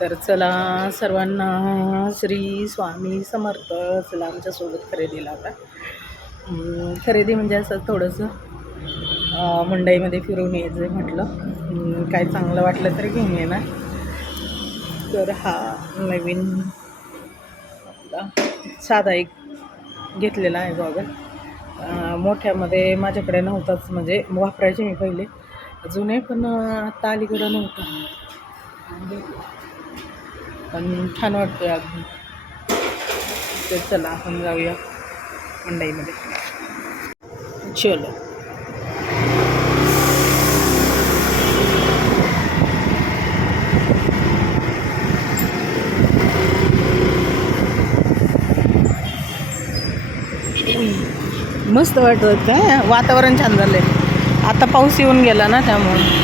तर चला सर्वांना श्री स्वामी समर्थ चला आमच्यासोबत खरेदीला आता. खरेदी म्हणजे असं थोडंसं अं, फिरून यायचं म्हटलं. काय चांगलं वाटलं तर घेऊन येणार. तर हा नवीन आपला साधा एक घेतलेला आहे गॉगल. मोठ्यामध्ये माझ्याकडे नव्हताच म्हणजे वापरायचे मी पहिले. जुने पण आता आत्ता अलीकडं नव्हतं. पण छान वाटतोय अगदी तर चला आपण जाऊया मंडईमध्ये. चलो. मस्त वाटत काय? वातावरण छान झालं आहे आता पाऊस येऊन गेला ना त्यामुळे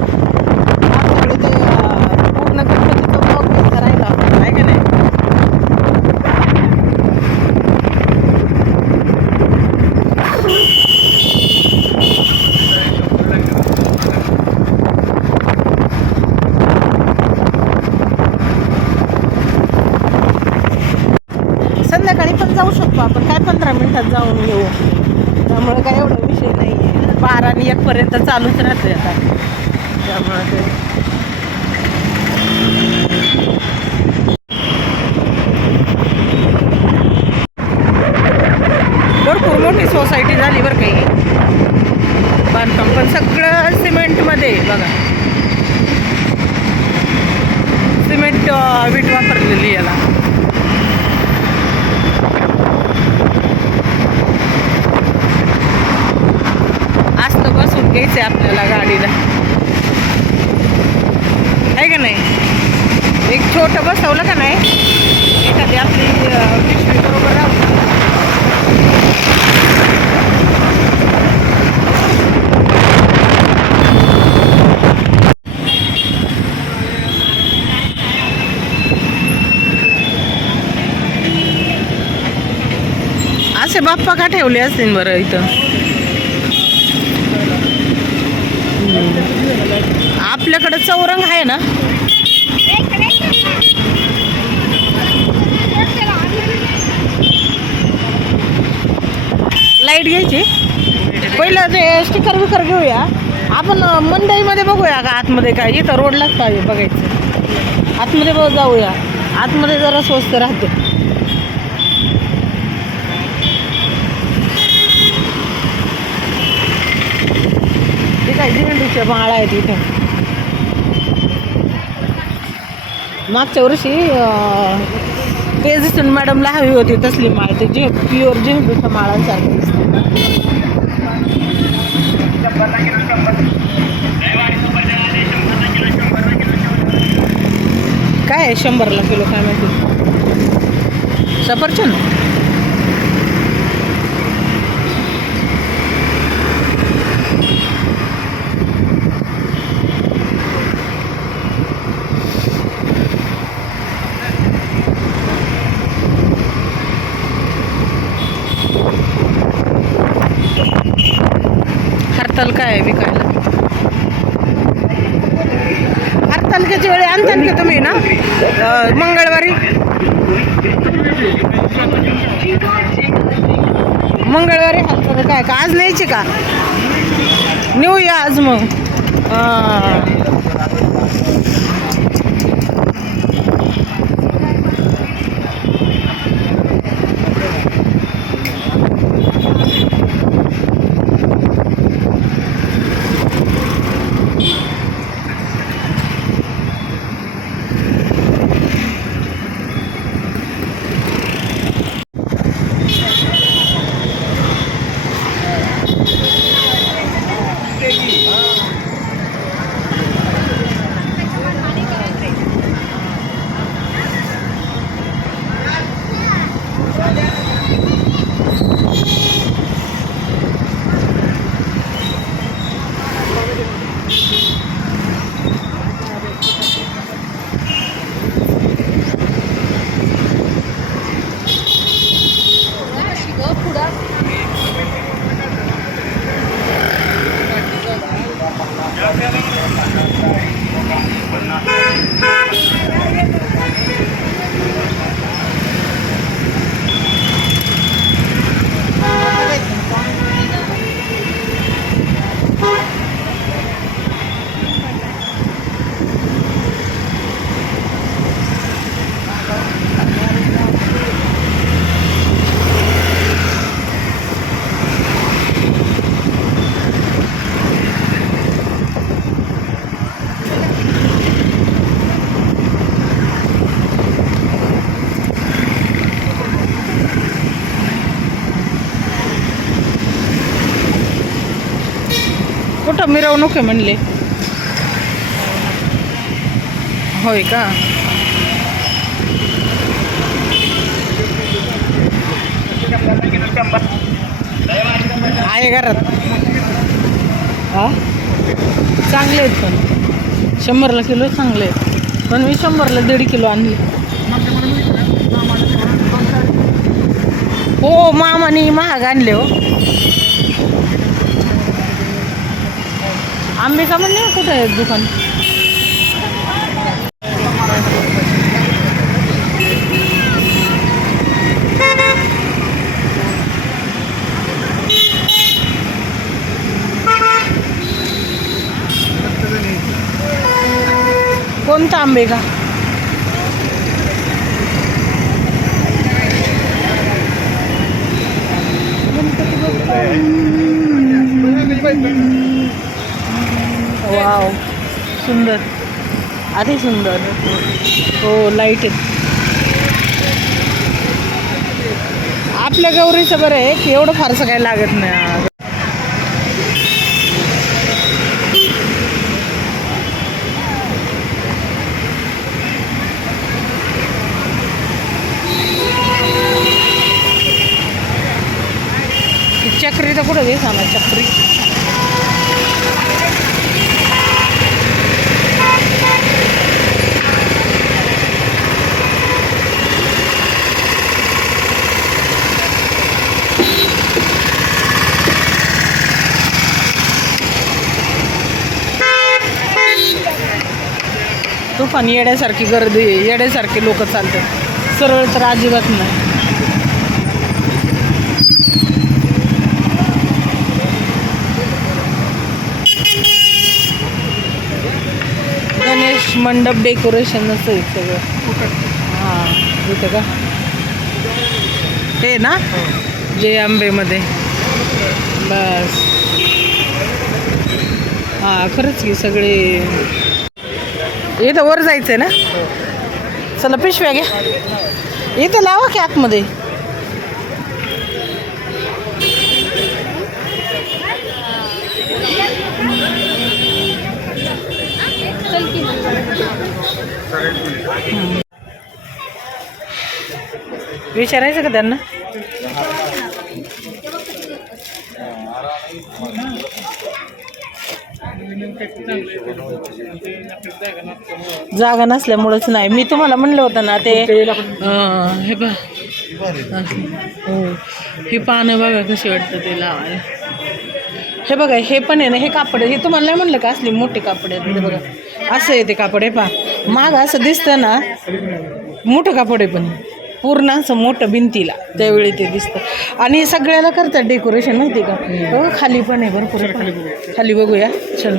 आपल्याकडे ते अं, पूर्ण गणपतीचा ब्लॉग घ्यायचा राहिला आपल्याला, आहे का नाही संध्याकाळी पण जाऊ शकतो आपण काय पंधरा जाऊन येऊ. त्यामुळे काय एवढा विषय नाही आहे बारा आणि एकपर्यंत चालूच राहते आता. त्यामुळे ते भरपूर मोठी सोसायटी झाली बरं काही बांधकाम पण सगळं सिमेंटमध्ये आहे बघा सिमेंट अं, वीट वापरलेली याला आस्त बसून घ्यायचंय आपल्याला गाडीला आहे का नाही एक छोटं बसवलं का नाही एखादी आपली अं, पिशवी बरोबर राहू असे बाप्पा का ठेवले असतील बरं इथं. आपल्याकडे चौरंग आहे ना? लाइट घ्यायची? पहिलं ते स्टिकर विकर घेऊया. आपण मंडईमध्ये बघूया का आतमध्ये काय? इथं रोडलाच पाहिजे बघायचं. आतमध्ये बघ जाऊया. आतमध्ये जरा स्वस्त राहते. ते झेंडूच्या माळा आहेत इथे मागच्या वर्षी तेजस्वी मॅडमला हवी होती तसली माळ. ते जे प्युअर झेंडूच्या माळांसारखी दिसते. काय आहे शंभरला किलो? काय माहिती? सफरचंद? तलका काय आहे विकायला? हरतालक्याच्या वेळी आणताल का तुम्ही ना? मंगळवारी? मंगळवारी हरताल काय का? आज न्यायची का? नेऊया आज मग. मिरवणूक आहे म्हणले. होय का? आहे घरात. हा? चांगले आहेत पण. शंभरला किलो चांगले आहेत. पण मी शंभरला दीड किलो आणले. हो मामाने महाग आणले हो. आंबे का म्हणले कुठं आहे दुकान कोणता आंबे का वाव सुंदर. अति सुंदर. हो लाइट आहे. आपल्या गौरीचं बरं आहे की एवढं फारसं काही लागत नाही चक्री तर कुठं घे सांगा चक्री. तुफान येड्यासारखी गर्दी आहे, येड्यासारखे लोक चालतात. सरळ तर अजिबात नाही. गणेश मंडप डेकोरेशन असं आहे सगळं. हां इथं का? हे ना? जे आंबेमध्ये बस. हां खरंच की सगळे इथं वर जायचं आहे ना? चला पिशव्या घ्या. इथं लावा की आतमध्ये. विचारायचं का त्यांना? जागा नसल्यामुळेच नाही. मी तुम्हाला म्हणलं होतं ना ते अं, हे बघ हो. ही पानं बघा कशी वाटतं ते लावायला. हे बघा हे पण आहे ना हे कापड आहे. हे तुम्हाला नाही म्हणलं का असली मोठे कापड आहे ते बघा. असं आहे ते कापड हे पा माग असं दिसतं ना मोठं कापड आहे पण. पूर्ण असं मोठं भिंतीला. त्यावेळी ते दिसतं. आणि सगळ्याला करतात डेकोरेशन माहिती आहे का? हो खाली पण आहे भरपूर. खाली बघूया. चलो.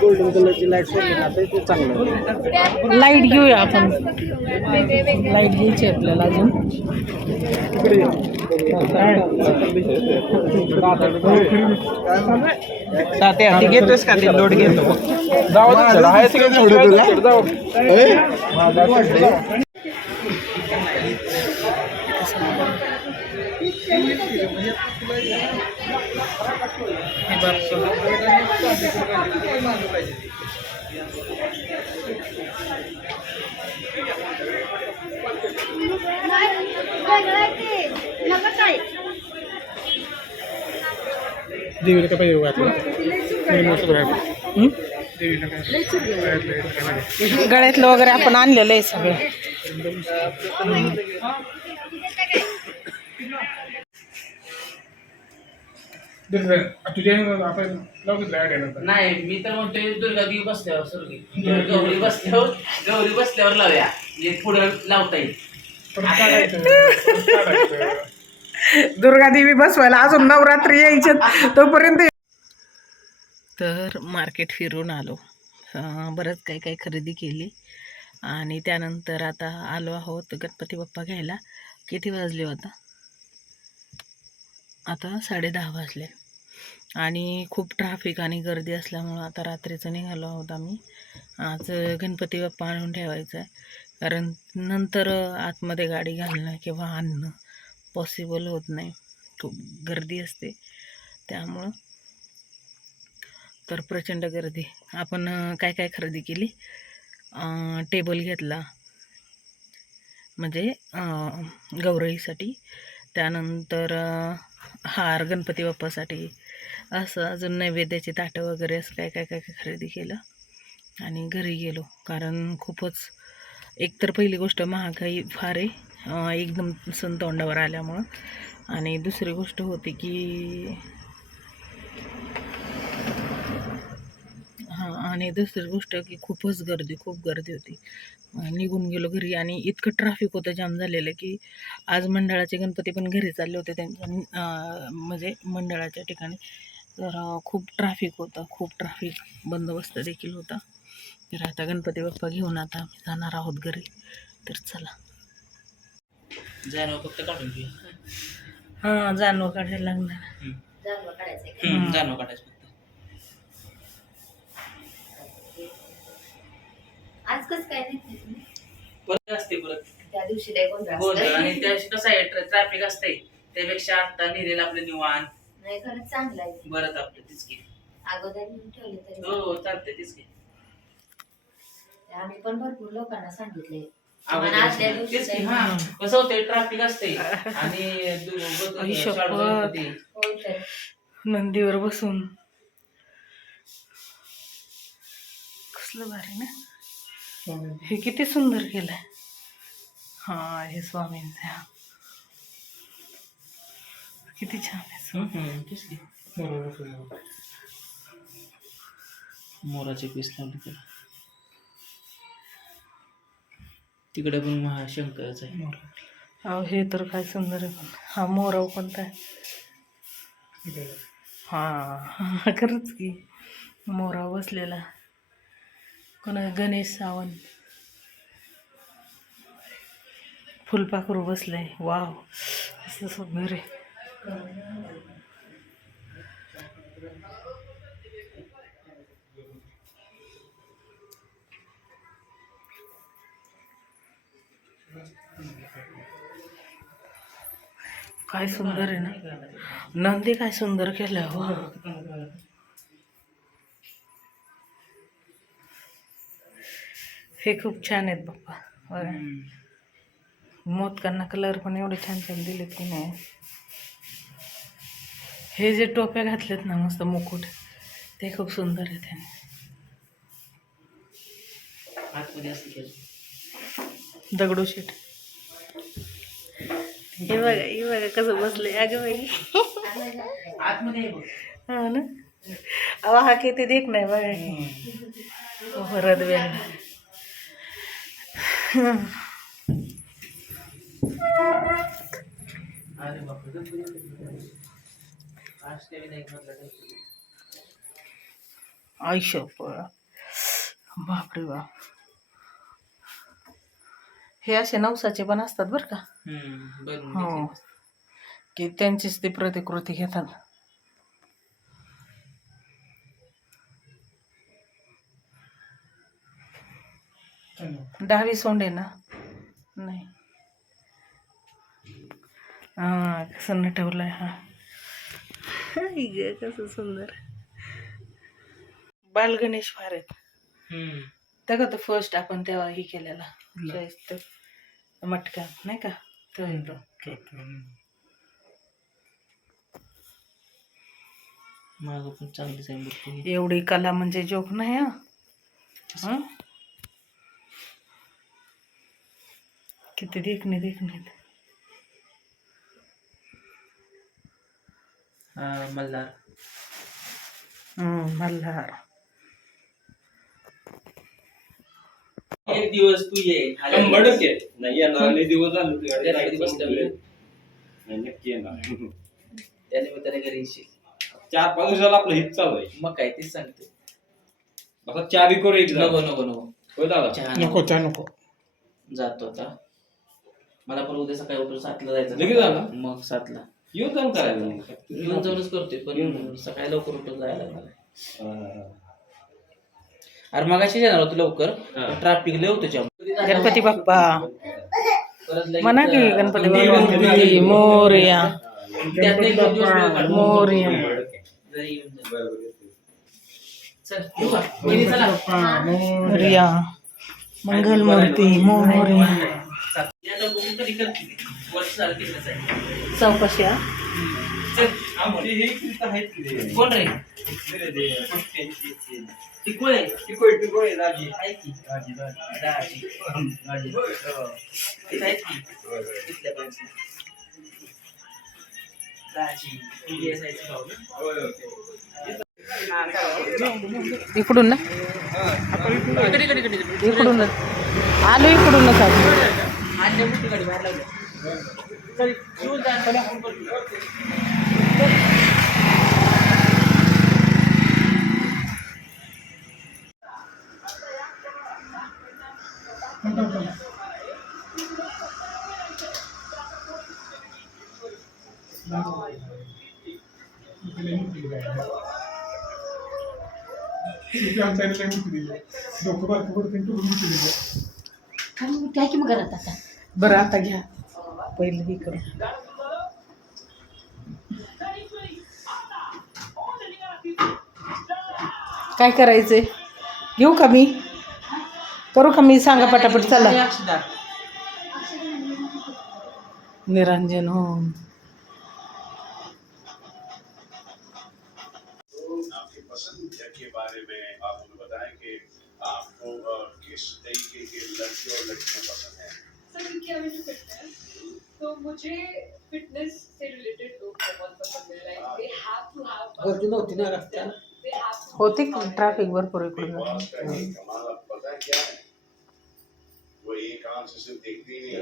गोल्डन कलरची लाईट सोडली ना तर ते चांगलं आहे. लाईट घेऊया आपण. लाईट घ्यायची आपल्याला अजून. तात्या ती घेतोस का? ते लोड घेतो. जाऊ दे चला, आहे ते जाऊ. देवीला काय पाहिजे गळ्यातलं वगैरे आपण आणलेलं आहे सगळं. तुझ्या आपण. नाही मी तर म्हणतोय दुर्गा देवी बसल्यावर सुरगी गौरी बसल्यावर गौरी बसल्यावर लावूया. म्हणजे पुढं लावता येईल. दुर्गा देवी बसवायला अजून नवरात्री यायचे. तोपर्यंत तर मार्केट फिरून आलो. बरंच काही काही खरेदी केली. आणि त्यानंतर आता आलो आहोत गणपती बाप्पा घ्यायला. किती वाजले होता आता? साडे दहा वाजले. आणि खूप ट्रॅफिक आणि गर्दी असल्यामुळं आता रात्रीचं निघालो आहोत आम्ही. आज गणपती बाप्पा आणून ठेवायचा आहे कारण नंतर आतमध्ये गाडी घालणं किंवा आणणं पॉसिबल होत नाही. खूप गर्दी असते. त्यामुळं तर प्रचंड गर्दी. आपण काय काय खरेदी केली? टेबल घेतला. म्हणजे गौरईसाठी त्यानंतर हार गणपती बाप्पासाठी. असं अजून नैवेद्याची ताटं वगैरे असं काय काय काय काय खरेदी केलं. आणि घरी गेलो. कारण खूपच एकतर पहिली गोष्ट महागाई फार आहे. एकदम सण तोंडावर आल्यामुळं. आणि दुसरी गोष्ट होती की हां आणि दुसरी गोष्ट की खूपच गर्दी खूप गर्दी होती. निघून गेलो घरी आणि इतकं ट्रॅफिक होतं जाम झालेलं की आज मंडळाचे गणपती पण घरी चालले होते त्यांच्या म्हणजे मंडळाच्या ठिकाणी. तर खूप ट्रॅफिक होतं खूप ट्रॅफिक बंदोबस्त देखील होता. तर आता गणपती बाप्पा घेऊन आता आम्ही जाणार आहोत घरी. तर चला. जाणव फक्त काढून घेऊ हां जाणव काढायला लागणार. जाणव काढायचं. आज कसं काय नाही तुम्ही परत असते परत. त्या दिवशी लय गोंधळ गोंधळ असतं. आणि त्याशी कसं आहे ट्रॅफिक असते त्यापेक्षा आता निघेल आपलं निवान नाही खरंच चांगलं आहे. बरंच आपलं तीच की. अगोदर ठेवले तरी हो हो चालतंय तीच की. आम्ही पण भरपूर लोकांना सांगितले अगोदर आणि आदल्या दिवशी तेच की लय- हा. कसं होतंय ट्रॅफिक असते आणि दु- आई. होय तर. नंदीवर बसून. कसलं भारी ना. हे किती सुंदर केलंय. हा हे स्वामींचे हा. किती छान आहे मोराचे पीस लावले त्याला तिकडे पण महाशंकरच आहे. अहो हे तर काय सुंदर आहे पण. हा मोराव कोणता आहे? हा खरंच की. मोराव बसलेला. कोणा गणेश सावंत. फुलपाखरू बसलंय वाव असं सुंदर आहे. काय सुंदर आहे ना. नंदी काय सुंदर केलं हो हे खूप छान आहेत बाप्पा. मोदकांना कलर पण एवढे छान छान दिलेत की नाही. हे जे टोप्या घातलेत ना मस्त मुकुट ते खूप सुंदर आहेत त्याने केलं. दगडूशेठ हे बघा हे बघा कसं बसले अगं बाई. बघ. हा ना? अहो हा किती देख नाही बघा की. हो अरे बापरे बाप. हे असे नवसाचे पण असतात बरं का? हो. की त्यांचीच ती प्रतिकृती घेतात. दहावी सोंडे ना? नाही. हा कसं नटवलंय हा. आई ग, कसं सुंदर. बाल गणेश फार आहेत हम्म. त्या का तो फर्स्ट आपण तेव्हा हे केलेला. मटका नाही का? तो येतो. मागं पण चांगलीच आहे ही. एवढी कला म्हणजे जोक नाही हा? किती देखणे देखणे. हा, मल्हार. हम्म, मल्हार. एक दिवस तू ये. शंभर टक्के. नाही येणार. लय दिवस झाले तुझ्याकडे गणपती बसल्यावर ये. नाही नक्की येणार. त्या निमित्ताने घरी येशील. चार पाच दिवसाला आपलं हित चालू आहे. मग काय तेच सांगते. आता चहा बी करू एक नको नको नको. होय दादा? चहा नको चहा नको. जातो आता. मला पण उद्या सकाळी उठून सातला जायचं लगेच जाणार? मग सातला येऊन जाऊन करायला येऊन जाऊनच करतोय पण येऊन. सकाळी लवकर उठून जायला लागणार हा. अरे मग अशी जाणार होती लवकर हा. ट्रॅफिक लय होतं जाम. गणपती बाप्पा परत लगेच, म्हणा की अं, गणपती बाप्पा मोरया त्यात एक दोन दिवस वेळ काढ. मोरया जरी येऊन जा. चल येऊ का? वहिनी, चला. मोरया मंगलमूर्ती मोरया चौकशी? कोण रे? आहे? की? आहेत की? तिथल्या ना? होय, होय. इकडून ना. इकडे, इकडे, इकडे, इकडे. इकडूनच आलो इकडूनच आलो. आणल्या मोठी गाडी बाहेर लावल्या. चल, येऊन जा, चला, फोन करतो. काय की मग घरात आता बरं आता घ्या पहिलं हे करू। काय करायचंय? घेऊ का मी? करू का मी? सांगा पटापट, चला. निरंजन, हो. आपकी किस तरीके के लड़के और लड़कियाँ पसंद सर क्योंकि अभी जो फिटनेस। तो मुझे फिटनेस से रिलेटेड लोग बहुत पसंद है। Like they have to have they have होते की ट्रॅफिक भरपूर इकडून बॉस का ये कमाल आपको पता है क्या है? वो एक आंख से सिर्फ देखते ही नहीं है।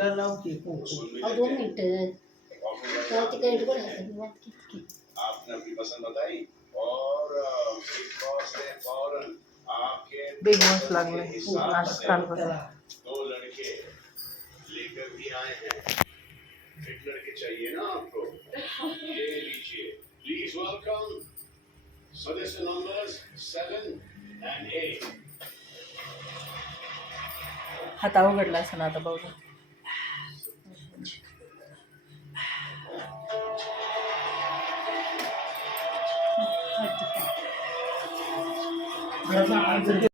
वो सुन भी अहो, दोन लेते हैं। मिनिटं कॉफी तेव्हा में तिकडे कुठे आहे? वाट किती? आपने अपनी पसंद बताई। और अ, बिग बॉस ने फौरन आपके बिग बॉस पसंद लागले। के हिसाब आज से कालपासून दो लड़के लेकर भी आए हैं। फिट लड़के चाहिए ना आपको? ये लीजिए। प्लीज वेलकम सदस्य नंबर्स सेवन एंड एट हात अवघडला असं आता बघू.